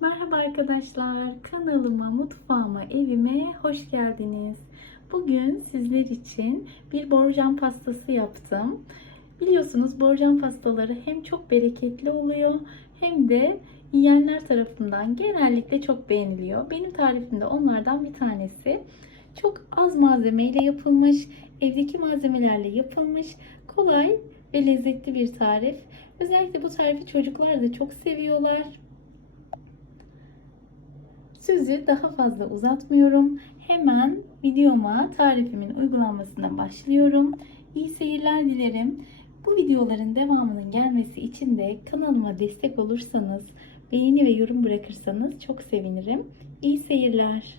Merhaba arkadaşlar. Kanalıma, mutfağıma, evime hoş geldiniz. Bugün sizler için bir borcam pastası yaptım. Biliyorsunuz borcam pastaları hem çok bereketli oluyor hem de yiyenler tarafından genellikle çok beğeniliyor. Benim tarifim de onlardan bir tanesi. Çok az malzemeyle yapılmış, evdeki malzemelerle yapılmış, kolay ve lezzetli bir tarif. Özellikle bu tarifi çocuklar da çok seviyorlar. Sözü daha fazla uzatmıyorum. Hemen videoma tarifimin uygulanmasına başlıyorum. İyi seyirler dilerim. Bu videoların devamının gelmesi için de kanalıma destek olursanız, beğeni ve yorum bırakırsanız çok sevinirim. İyi seyirler.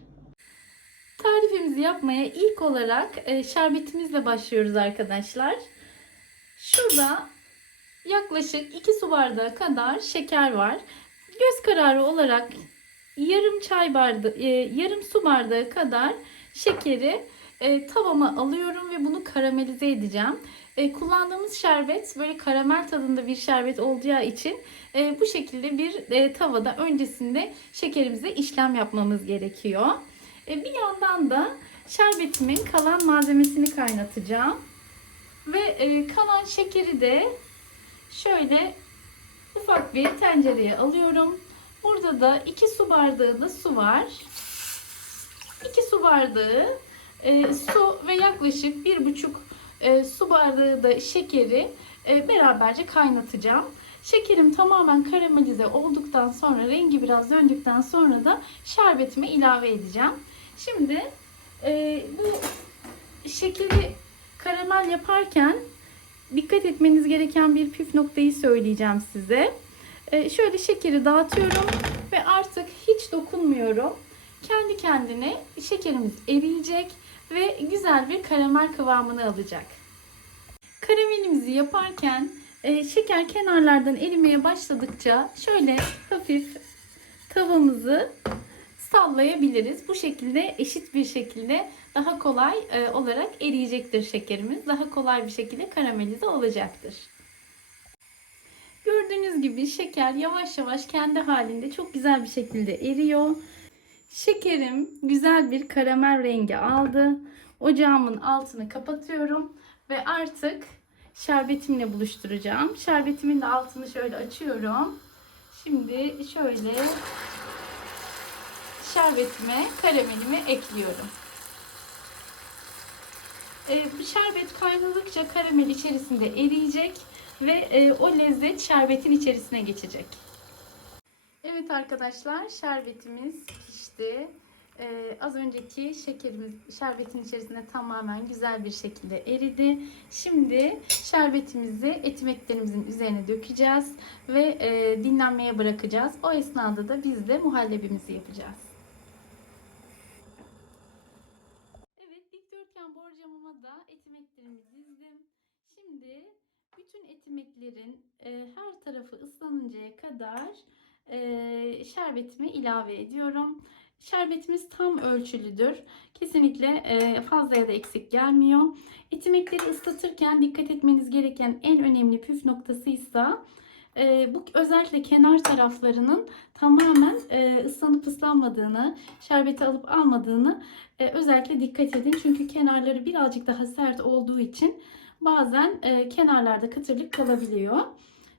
Tarifimizi yapmaya ilk olarak e, şerbetimizle başlıyoruz arkadaşlar. Şurada yaklaşık 2 su bardağı kadar şeker var. Göz kararı olarak yarım çay bardağı, e, yarım su bardağı kadar şekeri e, tavama alıyorum ve bunu karamelize edeceğim. E, kullandığımız şerbet böyle karamel tadında bir şerbet olacağı için bu şekilde bir tavada öncesinde şekerimize işlem yapmamız gerekiyor. Bir yandan da şerbetimin kalan malzemesini kaynatacağım. Ve kalan şekeri de şöyle ufak bir tencereye alıyorum. Burada da 2 su bardağı da su var. 2 su bardağı e, su ve yaklaşık 1,5 e, su bardağı da şekeri e, beraberce kaynatacağım. Şekerim tamamen karamelize olduktan sonra rengi biraz döndükten sonra da şerbetime ilave edeceğim. Şimdi e, bu şekeri karamel yaparken dikkat etmeniz gereken bir püf noktayı söyleyeceğim size. Ee, şöyle şekeri dağıtıyorum ve artık hiç dokunmuyorum. Kendi kendine şekerimiz eriyecek ve güzel bir karamel kıvamını alacak. Karamelimizi yaparken e, şeker kenarlardan erimeye başladıkça şöyle hafif tavamızı sallayabiliriz. Bu şekilde eşit bir şekilde daha kolay e, olarak eriyecektir şekerimiz. Daha kolay bir şekilde karamelize olacaktır. Gördüğünüz gibi şeker yavaş yavaş kendi halinde çok güzel bir şekilde eriyor. Şekerim güzel bir karamel rengi aldı. Ocağımın altını kapatıyorum ve artık şerbetimle buluşturacağım. Şerbetimin de altını şöyle açıyorum. Şimdi şöyle şerbetime karamelimi ekliyorum. Ee, şerbet kaynadıkça karamel içerisinde eriyecek ve e, o lezzet şerbetin içerisine geçecek. Evet arkadaşlar şerbetimiz pişti. Ee, az önceki şekerimiz şerbetin içerisinde tamamen güzel bir şekilde eridi. Şimdi şerbetimizi etimeklerimizin üzerine dökeceğiz ve e, dinlenmeye bırakacağız. O esnada da biz de muhallebimizi yapacağız. Evet dikdörtgen borcamıma da etimeklerimi dizdim. Şimdi bütün etimeklerin e, her tarafı ıslanıncaya kadar e, şerbetimi ilave ediyorum. Şerbetimiz tam ölçülüdür. Kesinlikle e, fazla ya da eksik gelmiyor. Etimekleri ıslatırken dikkat etmeniz gereken en önemli püf noktası ise e, bu özellikle kenar taraflarının tamamen e, ıslanıp ıslanmadığını, şerbeti alıp almadığını e, özellikle dikkat edin. Çünkü kenarları birazcık daha sert olduğu için bazen e, kenarlarda kıtırlık kalabiliyor.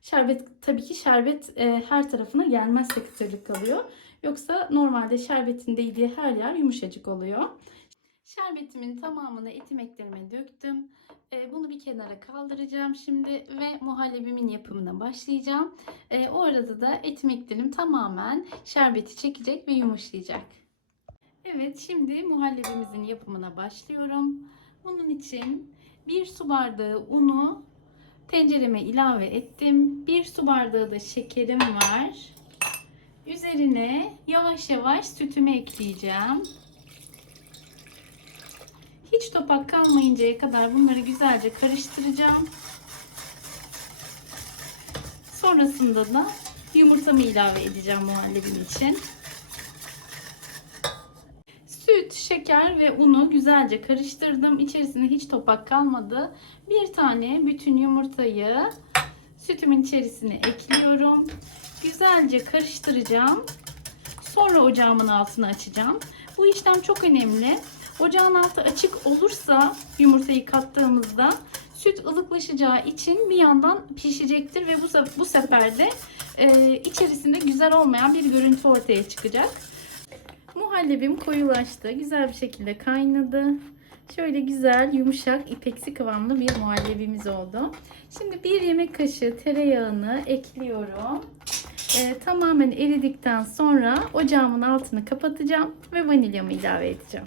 Şerbet tabii ki şerbet e, her tarafına gelmezse kıtırlık kalıyor. Yoksa normalde şerbetin değdiği her yer yumuşacık oluyor. Şerbetimin tamamını etimeklerime döktüm. E, bunu bir kenara kaldıracağım şimdi ve muhallebimin yapımına başlayacağım. E, o arada da etimeklerim tamamen şerbeti çekecek ve yumuşayacak. Evet şimdi muhallebimizin yapımına başlıyorum. Bunun için bir su bardağı unu tencereme ilave ettim. Bir su bardağı da şekerim var. Üzerine yavaş yavaş sütümü ekleyeceğim. Hiç topak kalmayıncaya kadar bunları güzelce karıştıracağım. Sonrasında da yumurtamı ilave edeceğim muhallebim için. Süt, şeker ve unu güzelce karıştırdım. İçerisinde hiç topak kalmadı. Bir tane bütün yumurtayı sütümün içerisine ekliyorum. Güzelce karıştıracağım. Sonra ocağımın altını açacağım. Bu işlem çok önemli. Ocağın altı açık olursa yumurtayı kattığımızda süt ılıklaşacağı için bir yandan pişecektir ve bu, bu sefer de e, içerisinde güzel olmayan bir görüntü ortaya çıkacak. Muhallebim koyulaştı. Güzel bir şekilde kaynadı. Şöyle güzel, yumuşak, ipeksi kıvamlı bir muhallebimiz oldu. Şimdi bir yemek kaşığı tereyağını ekliyorum. Ee, tamamen eridikten sonra ocağımın altını kapatacağım ve vanilyamı ilave edeceğim.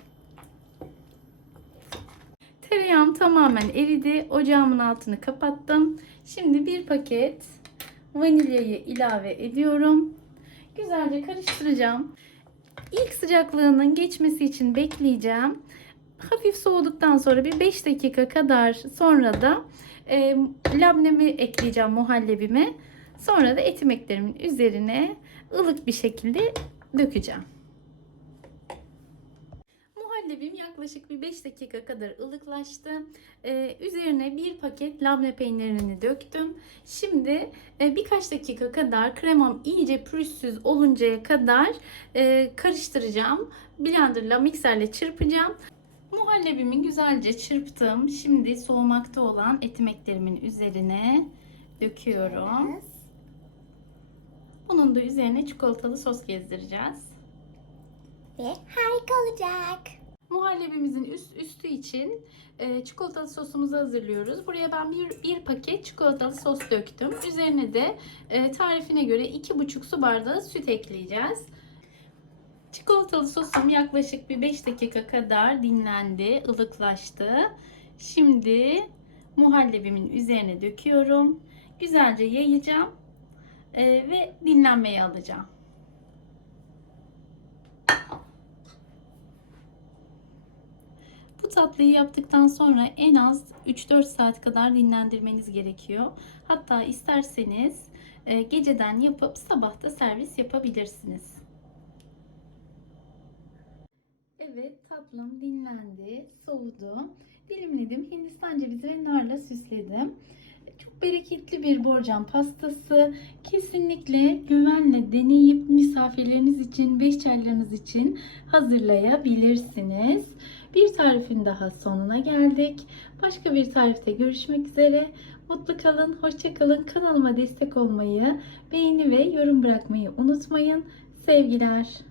Tereyağım tamamen eridi. Ocağımın altını kapattım. Şimdi bir paket vanilyayı ilave ediyorum. Güzelce karıştıracağım. İlk sıcaklığının geçmesi için bekleyeceğim. Hafif soğuduktan sonra bir 5 dakika kadar sonra da e, labnemi ekleyeceğim muhallebime. Sonra da etimeklerimin üzerine ılık bir şekilde dökeceğim. Muhallebim yaklaşık bir 5 dakika kadar ılıklaştı. Ee, üzerine bir paket labne peynirini döktüm. Şimdi e, birkaç dakika kadar kremam iyice pürüzsüz oluncaya kadar e, karıştıracağım. Blenderla mikserle çırpacağım. Muhallebimi güzelce çırptım. Şimdi soğumakta olan etimeklerimin üzerine döküyorum. Bunun da üzerine çikolatalı sos gezdireceğiz. Ve harika olacak. Muhallebimizin üst üstü için e, çikolatalı sosumuzu hazırlıyoruz. Buraya ben bir, bir paket çikolatalı sos döktüm. Üzerine de e, tarifine göre 2,5 su bardağı süt ekleyeceğiz. Çikolatalı sosum yaklaşık bir 5 dakika kadar dinlendi, ılıklaştı. Şimdi muhallebimin üzerine döküyorum. Güzelce yayacağım e, ve dinlenmeye alacağım. Bu tatlıyı yaptıktan sonra en az 3-4 saat kadar dinlendirmeniz gerekiyor. Hatta isterseniz e, geceden yapıp sabahta servis yapabilirsiniz. Evet tatlım dinlendi, soğudu. Dilimledim Hindistan cevizi ve narla süsledim. Çok bereketli bir borcam pastası. Kesinlikle güvenle deneyip misafirleriniz için, beşçerleriniz için hazırlayabilirsiniz. Bir tarifin daha sonuna geldik. Başka bir tarifte görüşmek üzere. Mutlu kalın, hoşça kalın. Kanalıma destek olmayı, beğeni ve yorum bırakmayı unutmayın. Sevgiler.